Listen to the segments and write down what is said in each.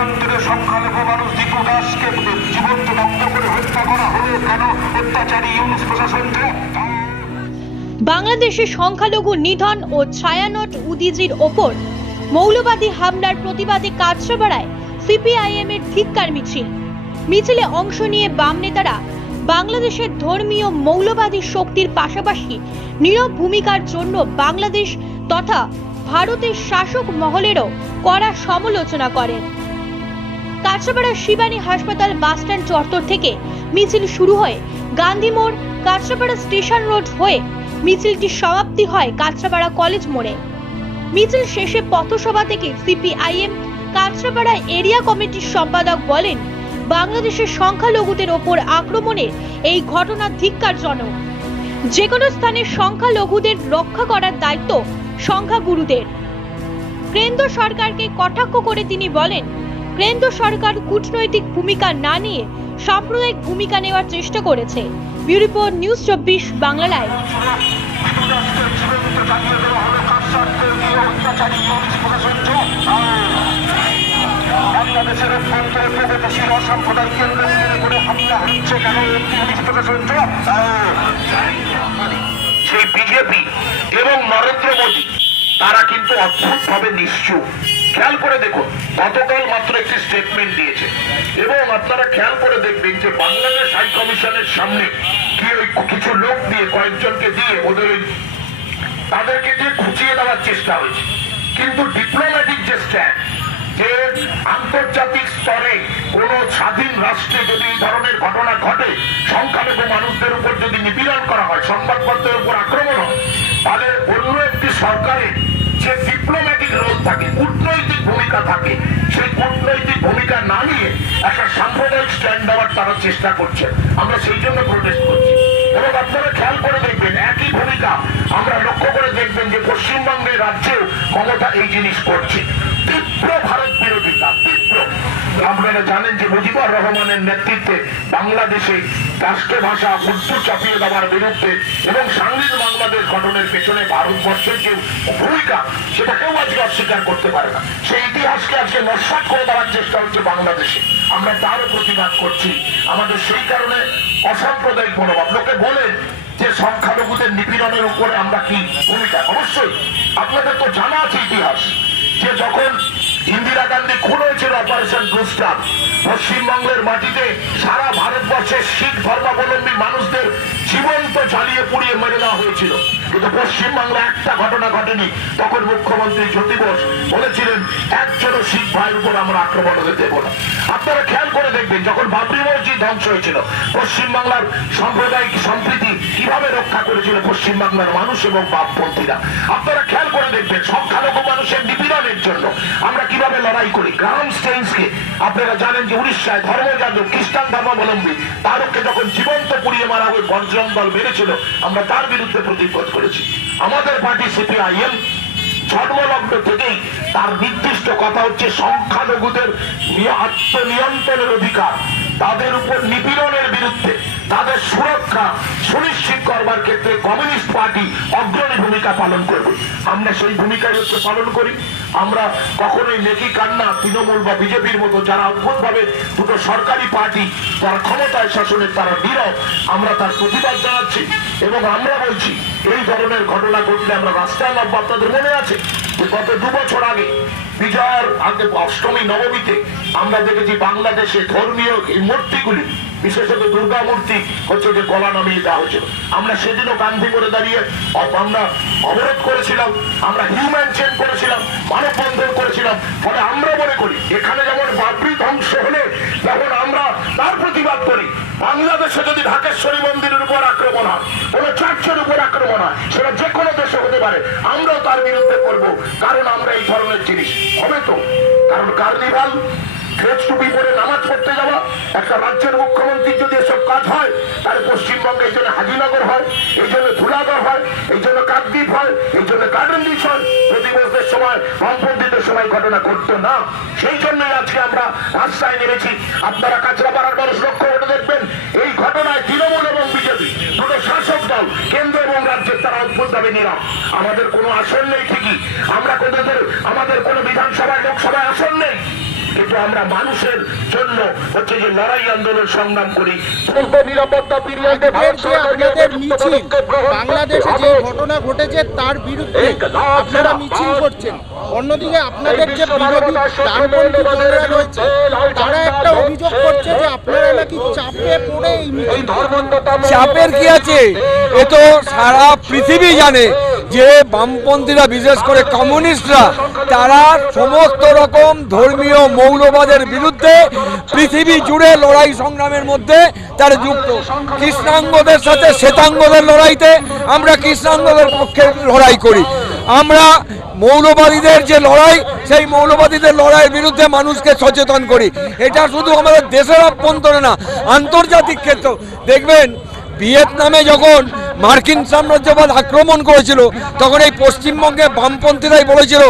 অভ্যন্তরে সংখ্যালঘু মানুষ দীপু দাসকে জীবন্ত দগ্ধ করে হত্যা করা হলো কেন? অত্যাচারী ইউনুস প্রশাসনকে। বাংলাদেশে সংখ্যালঘু নিধন ও ছায়ানট উদিজির ওপর মৌলবাদী হামলার প্রতিবাদে কাঁচরাপাড়ায় সিপিআইএম এর ধিক্কার মিছিলে অংশ নিয়ে বাম নেতারা বাংলাদেশের ধর্মীয় মৌলবাদী শক্তির পাশাপাশি নীরব ভূমিকার জন্য বাংলাদেশ তথা ভারতের শাসক মহলেরও কড়া সমালোচনা করেন। কাঁচরাপাড়া শিবানী হাসপাতাল বাসস্ট্যান্ড চত্বর থেকে মিছিল শুরু হয়ে গান্ধী মোড় কাঁচরাপাড়া স্টেশন রোড হয়ে মিছিলটি সমাপ্তি হয় কাঁচরাপাড়া কলেজ মোড়ে। মিছিল শেষে পথসভা থেকে সিপিআইএম কাঁচরাপাড়া এরিয়া কমিটির সম্পাদক বলেন, বাংলাদেশের সংখ্যালঘুদের ওপর আক্রমণের এই ঘটনা ধিক্কারজনক। যে কোনো স্থানে সংখ্যালঘুদের রক্ষা করার দায়িত্ব সংখ্যাগুরুদের। কেন্দ্র সরকারকে কটাক্ষ করে তিনি বলেন, কেন্দ্র সরকার কূটনৈতিক ভূমিকা না নিয়ে সাম্প্রদায়িক ভূমিকা নেওয়ার চেষ্টা করেছে। Bureau report, news 24 Bangla live. বাংলাদেশের অভ্যন্তরে প্রগতিশীল অসাম্প্রদায়িক কেন্দ্রের উপরে হামলা হচ্ছে কেন? ইউনুস প্রশাসন। সেই বিজেপি এবং নরেন্দ্র মোদী তারা কিন্তু অদ্ভুতভাবে নিশ্চুপ। খেয়াল করে দেখুন, গতকাল মাত্র একটি স্টেটমেন্ট দিয়েছে এবং আপনারা খেয়াল করে দেখবেন যে বাংলাদেশ হাই কমিশনের সামনে কি ওই কিছু লোক দিয়ে কয়েকজনকে দিয়ে ওদের তাদেরকে দিয়ে খুঁচিয়ে দেওয়ার চেষ্টা হয়েছে। কিন্তু ডিপ্লোম্যাটিক যে স্ট্যান্ড, যে আন্তর্জাতিক স্তরে কোন স্বাধীন রাষ্ট্রে যদি এই ধরনের ঘটনা ঘটে, সংখ্যালঘু মানুষদের উপর যদি নিপীড়ন করা হয়, সংবাদপত্রের উপর আক্রমণ হয়, তাহলে অন্য একটি সরকারের যে ডিপ্লোম্যাটিক রোল থাকে, কূটনৈতিক ভূমিকা থাকে, সেই কূটনৈতিক ভূমিকা না নিয়ে একটা সাম্প্রদায়িক স্ট্যান্ড দেওয়ার তারা চেষ্টা করছে। আমরা সেই জন্য প্রোটেস্ট করছি। এবং আপনারা খেয়াল করে দেখবেন একই ভূমিকা আমরা লক্ষ্য করে দেখবেন যে পশ্চিমবঙ্গের রাজ্যেও মমতা এই জিনিস করছে। তীব্র ভারত বিরোধিতা, তীব্র। আপনারা জানেন যে মুজিবুর রহমানের নেতৃত্বে বাংলাদেশে রাষ্ট্রভাষা উর্দু চাপিয়ে দেওয়ার বিরুদ্ধে এবং স্বাধীন বাংলাদেশ গঠনের পেছনে ভারতবর্ষের যে ভূমিকা, সেটা কেউ আজকে অস্বীকার করতে পারে না। সেই ইতিহাসকে আজকে নস্যাৎ করে দেওয়ার চেষ্টা হচ্ছে বাংলাদেশে। আমরা তারও প্রতিবাদ করছি। আমাদের সেই কারণে অসাম্প্রদায়িক মনোভাব। লোকে বলেন যে সংখ্যালঘুদের নিপীড়নের উপরে আমরা কি ভূমিকা, অবশ্যই আপনাদের তো জানা আছে ইতিহাস, যে যখন ইন্দিরা গান্ধী খুন হয়েছিল অপারেশন ব্লু স্টার, পশ্চিমবঙ্গের মাটিতে সারা ভারতবর্ষের শিখ ধর্মাবলম্বী মানুষদের জীবন্ত জ্বালিয়ে পুড়িয়ে মেরে দেওয়া হয়েছিল। কিন্তু পশ্চিমবাংলা একটা ঘটনা ঘটেনি। তখন মুখ্যমন্ত্রী জ্যোতি বোস বলেছিলেন, একজনও শিখ ভাইয়ের উপর আমরা আক্রমণ হতে দেব না। আপনারা খেয়াল করে দেখবেন, যখন বাবরি মসজিদ ধ্বংস হয়েছিল, পশ্চিমবাংলার সাম্প্রদায়িক সম্প্রীতি কিভাবে রক্ষা করেছিল পশ্চিমবাংলার মানুষ এবং বামপন্থীরা। আপনারা খেয়াল করে দেখবেন, সংখ্যালঘু মানুষের নিপীড়নের জন্য আমরা কিভাবে লড়াই করি। গ্রাম স্টেইনসকে আপনারা জানেন যে উড়িষ্যায় ধর্মযাজক খ্রিস্টান ধর্মাবলম্বী তারকে যখন জীবন্ত পুড়িয়ে মারা হয়ে বজরং দল মেরেছিল, আমরা তার বিরুদ্ধে প্রতিবাদ করেছি। আমাদের পার্টি সিপিআইএম জন্মলগ্ন থেকেই তার নির্দিষ্ট কথা হচ্ছে সংখ্যালঘুদের আত্মনিয়ন্ত্রণের অধিকার, তাদের উপর নিপীড়নের বিরুদ্ধে তাদের সুরক্ষা সুনিশ্চিত করবার ক্ষেত্রে কমিউনিস্ট পার্টি অগ্রণী ভূমিকা পালন করবে। আমরা সেই ভূমিকায় হচ্ছে পালন করি। আমরা কখনোই নেকি কান্না তৃণমূল বা বিজেপির মতো যারা অদ্ভুতভাবে দুটো সরকারি পার্টি যারা ক্ষমতায় শাসনের তারা নীরব, আমরা তার প্রতিবাদ জানাচ্ছি। এবং আমরা বলছি, এই ধরনের ঘটনা ঘটলে আমরা রাস্তায় নামবো। আপনাদের মনে আছে যে গত 2 বছর আগে বিজয়ার আগে অষ্টমী নবমীতে আমরা দেখেছি বাংলাদেশে ধর্মীয় এই মূর্তিগুলি, বিশেষত দুর্গা মূর্তি হচ্ছে যে গলা নামিয়ে দেওয়া হয়েছিল। আমরা সেদিনও গান্ধী করে দাঁড়িয়ে আমরা অবরোধ করেছিলাম, আমরা হিউম্যান চেন করেছিলাম, মানববন্ধন করেছিলাম। ফলে আমরা মনে করি এখানে যেমন বাবরি ধ্বংস হলে যেমন আমরা তার প্রতিবাদ করি, বাংলাদেশে যদি ঢাকেশ্বরী মন্দিরের উপর আক্রমণ হয়, কোন চার্চের উপর আক্রমণ হয়, সেটা যে কোনো দেশে হতে পারে, আমরাও তার বিরুদ্ধে করব। কারণ আমরা এই ধরনের জিনিস হবে তো, কারণ কার্নিভাল ড্রেস টুপি পরে নামাজ পড়তে যাওয়া একটা রাজ্যের মুখ্যমন্ত্রীর যদি এসব কাজ হয়, তাহলে পশ্চিমবঙ্গে এই জন্য হাজিনগর হয়, এই জন্য ধুলাগড় হয়, এই জন্য কাকদ্বীপ হয়, এই জন্য গার্ডেন ব্রিজ হয়। প্রতিবন্ধের সময় বামপন্থীদের সময় ঘটনা ঘটতো না। সেই জন্যই আজকে আমরা রাস্তায় নেমেছি। আপনারা কাঁচরাপাড়ার মানুষ লক্ষ্য করে দেখবেন, এই ঘটনায় তৃণমূল এবং বিজেপি দুটো শাসক দল কেন্দ্র এবং রাজ্যের তারা অদ্ভুতভাবে নীরব। আমাদের কোনো আসন নেই ঠিকই, আমাদের কোনো বিধানসভায় লোকসভায় আসন নেই, কিন্তু আমরা মানুষের জন্য হচ্ছে যে লড়াই আন্দোলন সংগ্রাম করি। নিরাপত্তা পিরিয়ডে আপনাদের মিছিল বাংলাদেশে যে ঘটনা ঘটেছে তার বিরুদ্ধে আপনারা মিছিল করছেন, অন্যদিকে আপনাদের যে বিরোধী ডানপন্থী দলরা রয়েছে তারা একটা অভিযোগ করছে যে আপনারা নাকি চাপে পড়ে এই মিছিল। চাপের কি আছে? এ তো সারা পৃথিবী জানে যে বামপন্থীরা, বিশেষ করে কমিউনিস্টরা, তারা সমস্ত রকম ধর্মীয় মৌলবাদের বিরুদ্ধে পৃথিবী জুড়ে লড়াই সংগ্রামের মধ্যে তারা যুক্ত। কৃষ্ণাঙ্গদের সাথে শ্বেতাঙ্গদের লড়াইতে আমরা কৃষ্ণাঙ্গদের পক্ষে লড়াই করি। আমরা মৌলবাদীদের যে লড়াই, সেই মৌলবাদীদের লড়াইয়ের বিরুদ্ধে মানুষকে সচেতন করি। এটা শুধু আমাদের দেশের অভ্যন্তরে না, আন্তর্জাতিক ক্ষেত্র দেখবেন ভিয়েতনামে যখন মার্কিন সাম্রাজ্যবাদ আক্রমণ করেছিল তখন এই পশ্চিমবঙ্গে বামপন্থীরাই বলেছিল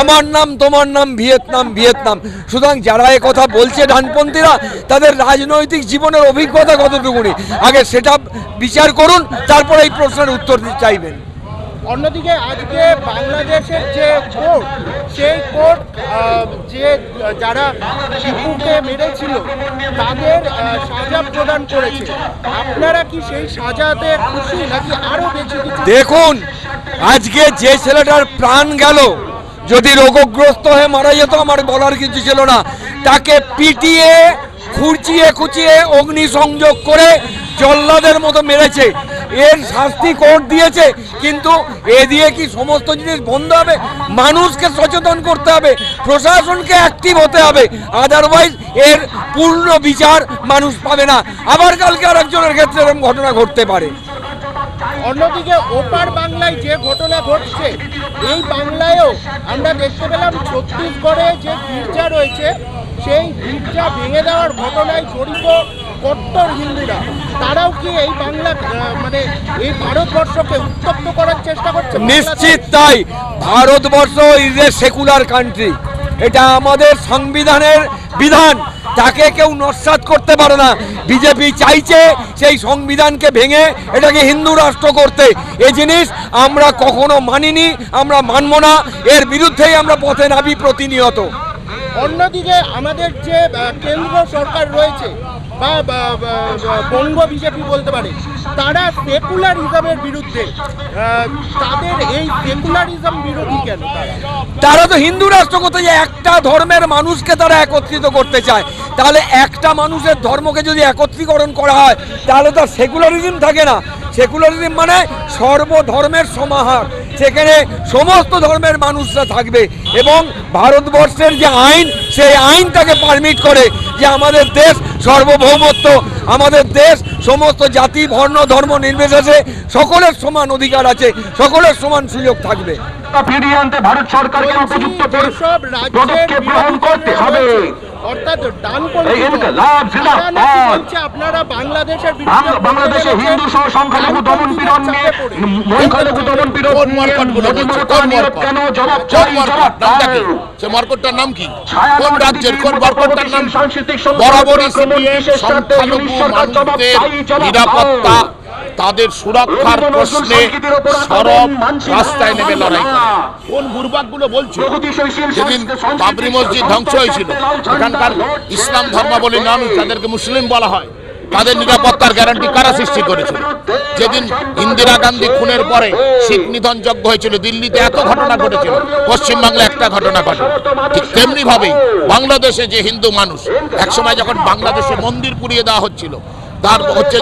আমার নাম তোমার নাম ভিয়েতনাম ভিয়েতনাম। সুতরাং যারা এ কথা বলছে ডানপন্থীরা, তাদের রাজনৈতিক জীবনের অভিজ্ঞতা কতটুকুনি আগে সেটা বিচার করুন, তারপর এই প্রশ্নের উত্তর চাইবেন। অন্যদিকে আজকে বাংলাদেশের যে কোর্ট, সেই কোর্ট যে যারা শিশুকে মেরেছিল তাদের সাজা প্রদান করেছে। আপনারা কি সেই সাজাতে খুশি নাকি আরো বেশি কিছু? দেখুন, আজকে যে ছেলেটার প্রাণ গেল, যদি রোগগ্রস্ত হয়ে মারা যেত আমার বলার কিছু ছিল না। তাকে পিটিয়ে খুঁচিয়ে অগ্নিসংযোগ করে জল্লাদের মতো মেরেছে। এর শাস্তি কোর্ট দিয়েছে, কিন্তু এ দিয়ে কি সমস্ত জিনিস বন্ধ হবে? মানুষকে সচেতন করতে হবে, প্রশাসনকে অ্যাক্টিভ হতে হবে, আদারওয়াইজ এর পূর্ণ বিচার মানুষ পাবে না। আবার কালকে আরেকজনের ক্ষেত্রে এরকম ঘটনা ঘটতে পারে। অন্যদিকে ওপার বাংলায় যে ঘটনা ঘটছে, এই বাংলায়ও আমরা দেখতে পেলাম ছত্তিশগড়ে যে গির্জা রয়েছে সেই গির্জা ভেঙে দেওয়ার ঘটনায় জড়িত কট্টর হিন্দুরা। তারাও কি এই বাংলা মানে এই ভারতবর্ষকে উত্তপ্ত করার চেষ্টা করছে? নিশ্চিত তাই। Bharatvarsha is a secular country, এটা আমাদের সংবিধানের বিধান, তাকে কেউ নস্যাৎ করতে পারে না। বিজেপি চাইছে সেই সংবিধানকে ভেঙে এটাকে হিন্দু রাষ্ট্র করতে। এই জিনিস আমরা কখনো মানিনি, আমরা মানব না, এর বিরুদ্ধেই আমরা পথে নামি প্রতিনিয়ত। অন্যদিকে আমাদের যে কেন্দ্র সরকার রয়েছে বা বঙ্গ বিজেপি বলতে পারে, তারা সেকুলারিজমের বিরুদ্ধে। তাদের এই সেকুলারিজম বিরোধী কেন? তারা তো হিন্দু রাষ্ট্র করতে চায়, একটা ধর্মের মানুষকে তারা একত্রিত করতে চায়। তাহলে একটা মানুষের ধর্মকে যদি একত্রীকরণ করা হয় তাহলে তার সেকুলারিজম থাকে না। সেকুলারিজম মানে সর্বধর্মের সমাহার, সেখানে সমস্ত ধর্মের মানুষরা থাকবে এবং ভারতবর্ষের যে আইন, সেই আইন তাকে পারমিট করে যে আমাদের দেশ সার্বভৌমত্ব, আমাদের দেশ সমস্ত জাতি বর্ণ ধর্ম নির্বিশেষে সকলের সমান অধিকার আছে, সকলের সমান সুযোগ থাকবে। ফিরিয়ে আনতে ভারত সরকারকে উপযুক্ত পদক্ষেপ গ্রহণ করতে হবে। অর্থাৎ আপনারা বাংলাদেশে হিন্দু সহ সংখ্যালঘু দমন পীড়ন নিয়ে সংখ্যালঘু দমন পীড়ন কেন জবাব চাই? সে মার্কেটটার নাম কি? কোন রাজ্যের কোন মার্কেটটার নাম? বরাবরই সংখ্যালঘু মানুষদের নিরাপত্তা, তাদের সুরক্ষার প্রশ্নে সরব রাস্তায় নেমে লড়াই করে। কোন বুরবাকগুলো বলছে? যেদিন বাবরি মসজিদ ধ্বংস হয়েছিল, এখানকার ইসলাম ধর্মাবলী মানুষ, তাদেরকে মুসলিম বলা হয়, তাদের নিরাপত্তার গ্যারান্টি কারা সৃষ্টি করেছিল? যেদিন ইন্দিরা গান্ধী খুনের পরে শিখ নিধন যজ্ঞ হয়েছিল, দিল্লিতে এত ঘটনা ঘটেছিল, পশ্চিমবাংলায় একটা ঘটনা ঘটে। ঠিক তেমনি ভাবেই বাংলাদেশে যে হিন্দু মানুষ, একসময় যখন বাংলাদেশে মন্দির পুড়িয়ে দেওয়া হচ্ছিল, তার হচ্ছে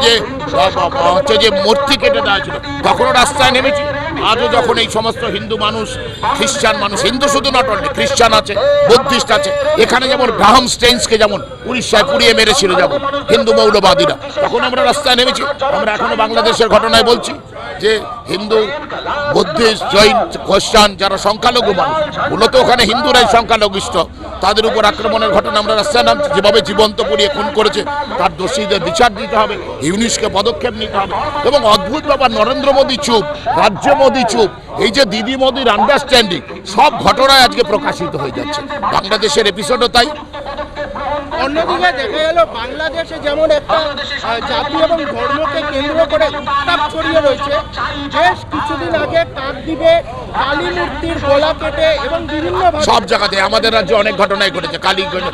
যে মূর্তি কেটে দেওয়া ছিল, তখনও রাস্তায় নেমেছি। আজও যখন এই সমস্ত হিন্দু মানুষ, খ্রিস্টান মানুষ, হিন্দু শুধু নট অনলি, খ্রিস্টান আছে, বুদ্ধিস্ট আছে, এখানে যেমন গ্রাহাম স্টেইনসকে যেমন উড়িষ্যায় পুড়িয়ে মেরেছিল যেমন হিন্দু মৌলবাদীরা, তখন আমরা রাস্তায় নেমেছি। আমরা এখনো বাংলাদেশের ঘটনায় বলছি যে হিন্দু, বুদ্ধিস্ট, জৈন, খ্রিস্টান যারা সংখ্যালঘু মানুষ, মূলত ওখানে হিন্দুরাই সংখ্যালঘিষ্ঠ, তাদের উপর আক্রমণের ঘটনা আমরা রাস্তায় নামছি। যেভাবে জীবন্ত পুড়িয়ে খুন করেছে তার দোষীদের বিচার দিতে হবে, ইউনিসকে পদক্ষেপ নিতে হবে। এবং অদ্ভুত ব্যাপার, নরেন্দ্র মোদী চুপ, রাজ্য মোদী চুপ, এই যে দিদি মোদীর আন্ডারস্ট্যান্ডিং, সব ঘটনায় আজকে প্রকাশিত হয়ে যাচ্ছে। বাংলাদেশের এপিসোডও তাই। অন্যদিকে দেখা গেল বাংলাদেশে যেমন একটা জাতি এবং ধর্মকে কেন্দ্র করে উত্তাপ ছড়িয়ে রয়েছে, বেশ কিছুদিন আগে কাকদ্বীপে কালী মূর্তির গলা কেটে এবং বিভিন্ন সব জায়গাতে আমাদের রাজ্যে অনেক ঘটনাই ঘটেছে। কালীগঞ্জ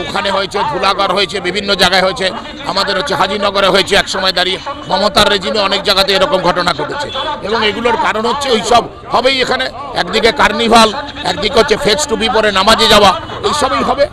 ওখানে হয়েছে, ধুলাগড় হয়েছে, বিভিন্ন জায়গায় হয়েছে, আমাদের হচ্ছে হাজিনগরে হয়েছে একসময় দাঁড়িয়ে, মমতার রেজিমে অনেক জায়গাতে এরকম ঘটনা ঘটেছে। এবং এগুলোর কারণ হচ্ছে ওই সব হবেই এখানে, একদিকে কার্নিভাল, একদিকে হচ্ছে ফেস টুপি পরে নামাজে যাওয়া, এইসবই হবে।